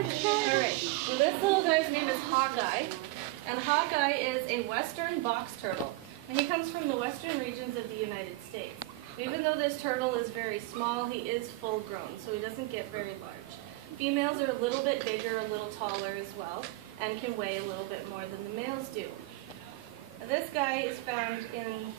Alright, so this little guy's name is Hawkeye, and Hawkeye is a western box turtle. And he comes from the western regions of the United States. Even though this turtle is very small, he is full grown, so he doesn't get very large. Females are a little bit bigger, a little taller as well, and can weigh a little bit more than the males do. And this guy is found in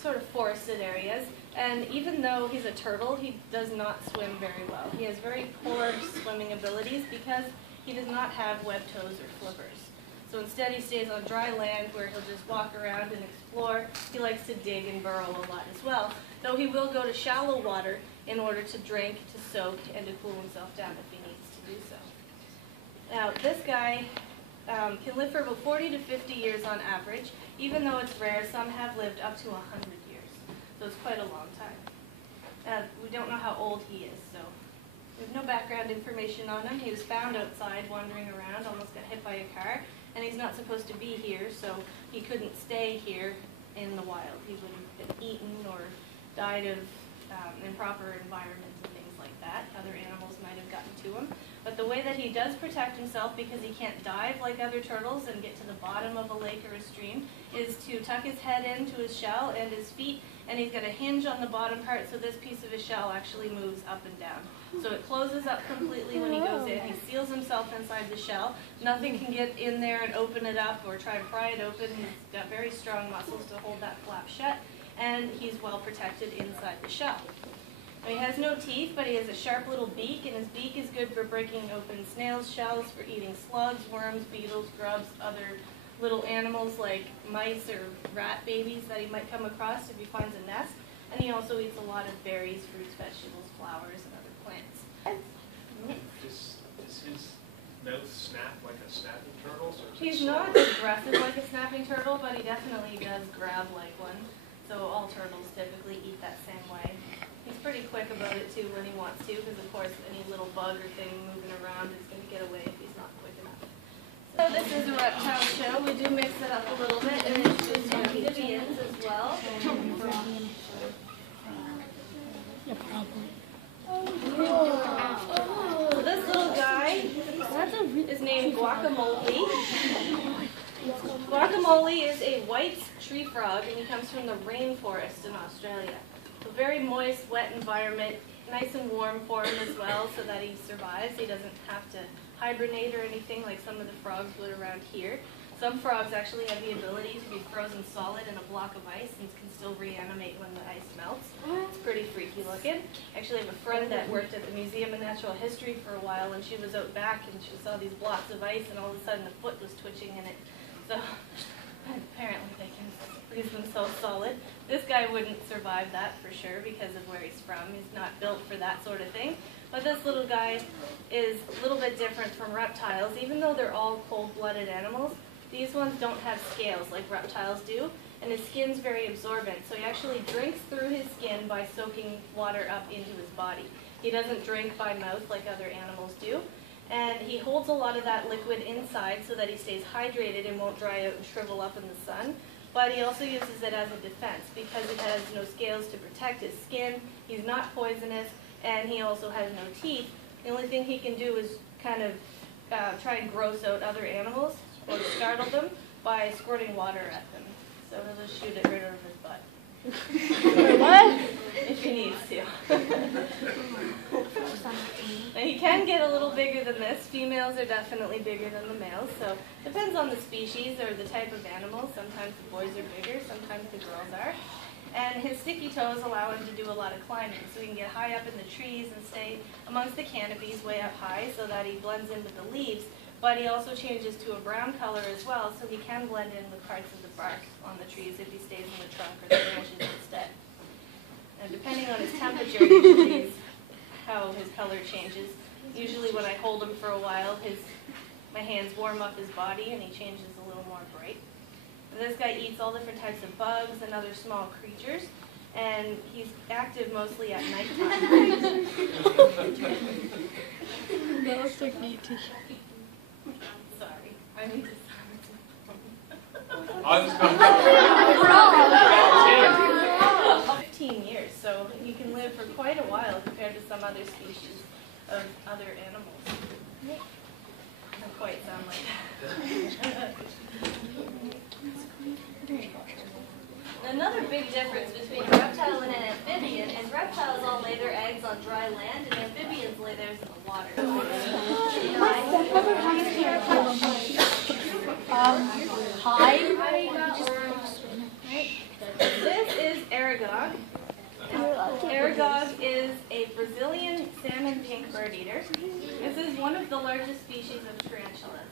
sort of forested areas, and even though he's a turtle, he does not swim very well. He has very poor swimming abilities because he does not have web toes or flippers. So instead he stays on dry land where he'll just walk around and explore. He likes to dig and burrow a lot as well, though he will go to shallow water in order to drink, to soak, and to cool himself down if he needs to do so. Now this guy can live for about 40 to 50 years on average. Even though it's rare, some have lived up to 100 years. So it's quite a long time. We don't know how old he is, so there's no background information on him. He was found outside wandering around, almost got hit by a car, and he's not supposed to be here, so he couldn't stay here in the wild. He would have been eaten or died of improper environments and things like that. Other animals might have gotten to him. But the way that he does protect himself, because he can't dive like other turtles and get to the bottom of a lake or a stream, is to tuck his head into his shell and his feet, and he's got a hinge on the bottom part, so this piece of his shell actually moves up and down. So it closes up completely when he goes in. He seals himself inside the shell. Nothing can get in there and open it up or try to pry it open. He's got very strong muscles to hold that flap shut, and he's well protected inside the shell. Now, he has no teeth, but he has a sharp little beak, and his beak is good for breaking open snails' shells, for eating slugs, worms, beetles, grubs, other little animals like mice or rat babies that he might come across if he finds a nest. And he also eats a lot of berries, fruits, vegetables, flowers, and other plants. Does his mouth snap like a snapping turtle's? He's not aggressive like a snapping turtle, but he definitely does grab like one. So all turtles typically eat that same way. He's pretty quick about it too when he wants to, because of course any little bug or thing moving around is going to get away if he's not quick enough. So this is a reptile show. We do mix it up a little bit and introduce amphibians as well. So this little guy is named Guacamole. Guacamole is a white tree frog, and he comes from the rainforest in Australia. So very moist, wet environment, nice and warm for him as well, so that he survives. He doesn't have to hibernate or anything like some of the frogs would around here. Some frogs actually have the ability to be frozen solid in a block of ice and can still reanimate when the ice melts. It's pretty freaky looking. I actually have a friend that worked at the Museum of Natural History for a while, and she was out back and she saw these blocks of ice, and all of a sudden the foot was twitching in it. So apparently they can freeze themselves solid. This guy wouldn't survive that for sure because of where he's from. He's not built for that sort of thing. But this little guy is a little bit different from reptiles. Even though they're all cold-blooded animals, these ones don't have scales like reptiles do, and his skin's very absorbent. So he actually drinks through his skin by soaking water up into his body. He doesn't drink by mouth like other animals do. And he holds a lot of that liquid inside so that he stays hydrated and won't dry out and shrivel up in the sun. But he also uses it as a defense because it has no scales to protect his skin. He's not poisonous, and he also has no teeth. The only thing he can do is kind of try and gross out other animals or startle them by squirting water at them. So he'll just shoot it right out of his butt. What? If he needs to. Now he can get a little bigger than this. Females are definitely bigger than the males, so it depends on the species or the type of animal. Sometimes the boys are bigger, sometimes the girls are. And his sticky toes allow him to do a lot of climbing, so he can get high up in the trees and stay amongst the canopies way up high so that he blends in with the leaves. But he also changes to a brown color as well, so he can blend in with parts of the bark on the trees if he stays in the trunk or the branches instead. And depending on his temperature, usually is how his color changes. Usually when I hold him for a while, my hands warm up his body and he changes a little more bright. And this guy eats all different types of bugs and other small creatures, and he's active mostly at nighttime. That looks like me too. Sorry, I need to. I was going 15 years, so he can live for quite a while compared to some other species of other animals. Doesn't quite sound like that. Another big difference between a reptile and an amphibian is reptiles all lay their eggs on dry land and amphibians lay theirs in the water. This is Aragog. Aragog is a Brazilian salmon pink bird eater. This is one of the largest species of tarantulas.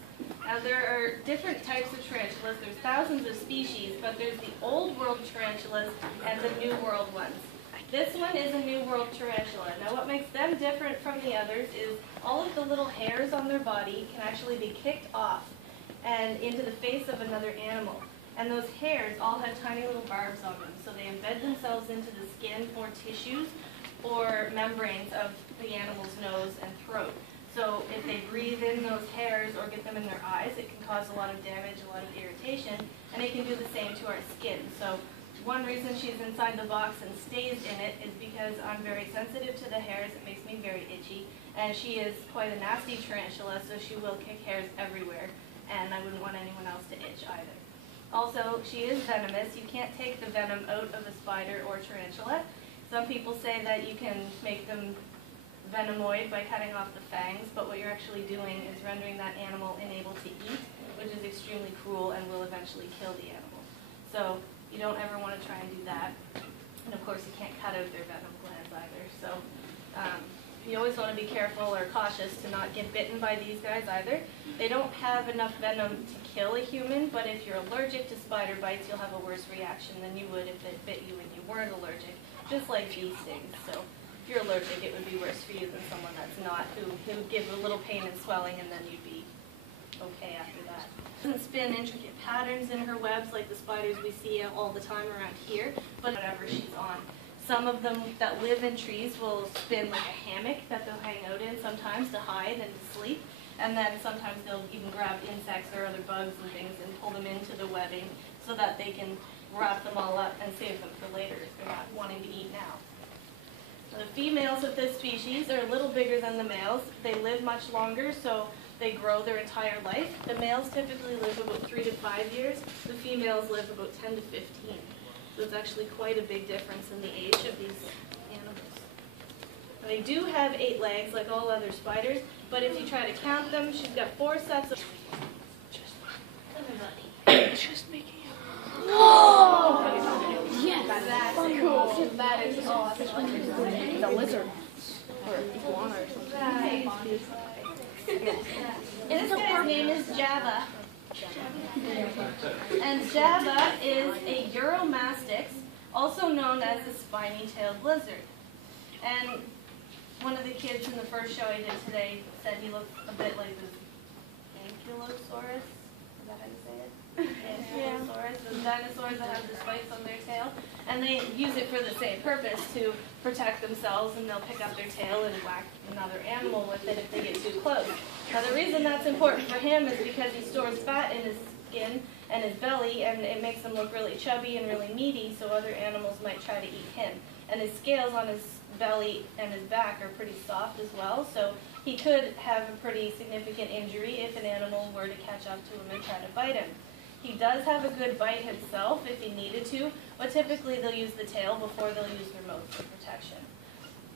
Now there are different types of tarantulas. There's thousands of species, but there's the old world tarantulas and the new world ones. This one is a new world tarantula. Now what makes them different from the others is all of the little hairs on their body can actually be kicked off and into the face of another animal. And those hairs all have tiny little barbs on them, so they embed themselves into the skin or tissues or membranes of the animal's nose and throat. So if they breathe in those hairs or get them in their eyes, it can cause a lot of damage, a lot of irritation, and it can do the same to our skin. So one reason she's inside the box and stays in it is because I'm very sensitive to the hairs. It makes me very itchy, and she is quite a nasty tarantula, so she will kick hairs everywhere, and I wouldn't want anyone else to itch either. Also, she is venomous. You can't take the venom out of a spider or tarantula. Some people say that you can make them venomoid by cutting off the fangs, but what you're actually doing is rendering that animal unable to eat, which is extremely cruel and will eventually kill the animal. So you don't ever want to try and do that. And of course, you can't cut out their venom glands either. So you always want to be careful or cautious to not get bitten by these guys either. They don't have enough venom to kill a human, but if you're allergic to spider bites, you'll have a worse reaction than you would if it bit you and you weren't allergic, just like bee stings. So if you're allergic, it would be worse for you than someone that's not, who would give a little pain and swelling, and then you'd be okay after that. She doesn't spin intricate patterns in her webs like the spiders we see all the time around here, but whatever she's on. Some of them that live in trees will spin like a hammock that they'll hang out in sometimes to hide and to sleep. And then sometimes they'll even grab insects or other bugs and things and pull them into the webbing so that they can wrap them all up and save them for later if they're not wanting to eat now. The females of this species are a little bigger than the males. They live much longer, so they grow their entire life. The males typically live about 3 to 5 years. The females live about 10 to 15. So it's actually quite a big difference in the age of these animals. Now, they do have 8 legs like all other spiders, but if you try to count them, she's got 4 sets of... Just making it. Oh! Yes! That's Cool. That is awesome. The lizard. Or iguana or something. Right. And this guy's name is Java. And Java is a Euromastix, also known as a spiny-tailed lizard. And one of the kids in the first show I did today said he looked a bit like this Ankylosaurus. Is that how you say it? Ankylosaurus. The dinosaurs that have the spikes on their tail. And they use it for the same purpose, to protect themselves, and they'll pick up their tail and whack another animal with it if they get too close. Now the reason that's important for him is because he stores fat in his skin and his belly, and it makes him look really chubby and really meaty, so other animals might try to eat him. And his scales on his belly and his back are pretty soft as well, so he could have a pretty significant injury if an animal were to catch up to him and try to bite him. He does have a good bite himself if he needed to, but typically they'll use the tail before they'll use their mouth for protection.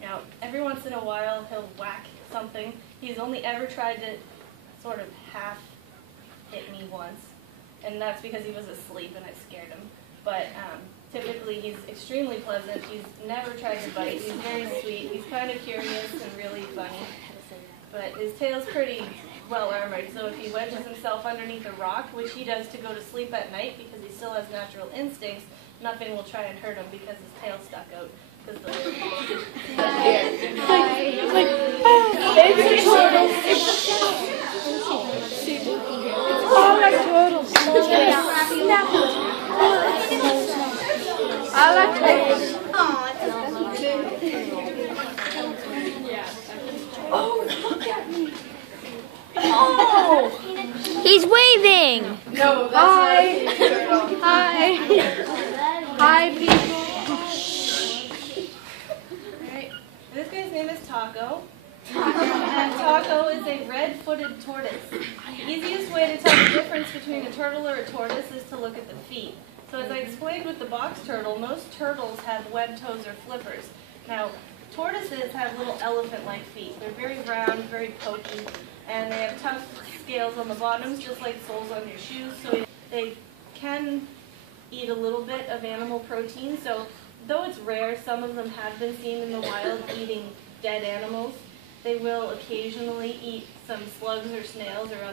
Now, every once in a while he'll whack something. He's only ever tried to sort of half hit me once, and that's because he was asleep and I scared him. But typically he's extremely pleasant. He's never tried to bite. He's very sweet. He's kind of curious and really funny. But his tail's pretty well armored, so if he wedges himself underneath a rock, which he does to go to sleep at night because he still has natural instincts, nothing will try and hurt him because his tail's stuck out. It's a turtle. Oh, my turtle. I like turtles. Oh, look at me. Oh! He's waving! No, that's Hi! Hi! Hi, people! Alright, this guy's name is Taco. And Taco is a red-footed tortoise. The easiest way to tell the difference between a turtle or a tortoise is to look at the feet. So as I explained with the box turtle, most turtles have webbed toes or flippers. Now, tortoises have little elephant-like feet. They're very round, very pokey, and they have tough scales on the bottoms, just like soles on your shoes, so they can eat a little bit of animal protein. So though it's rare, some of them have been seen in the wild eating dead animals. They will occasionally eat some slugs or snails or other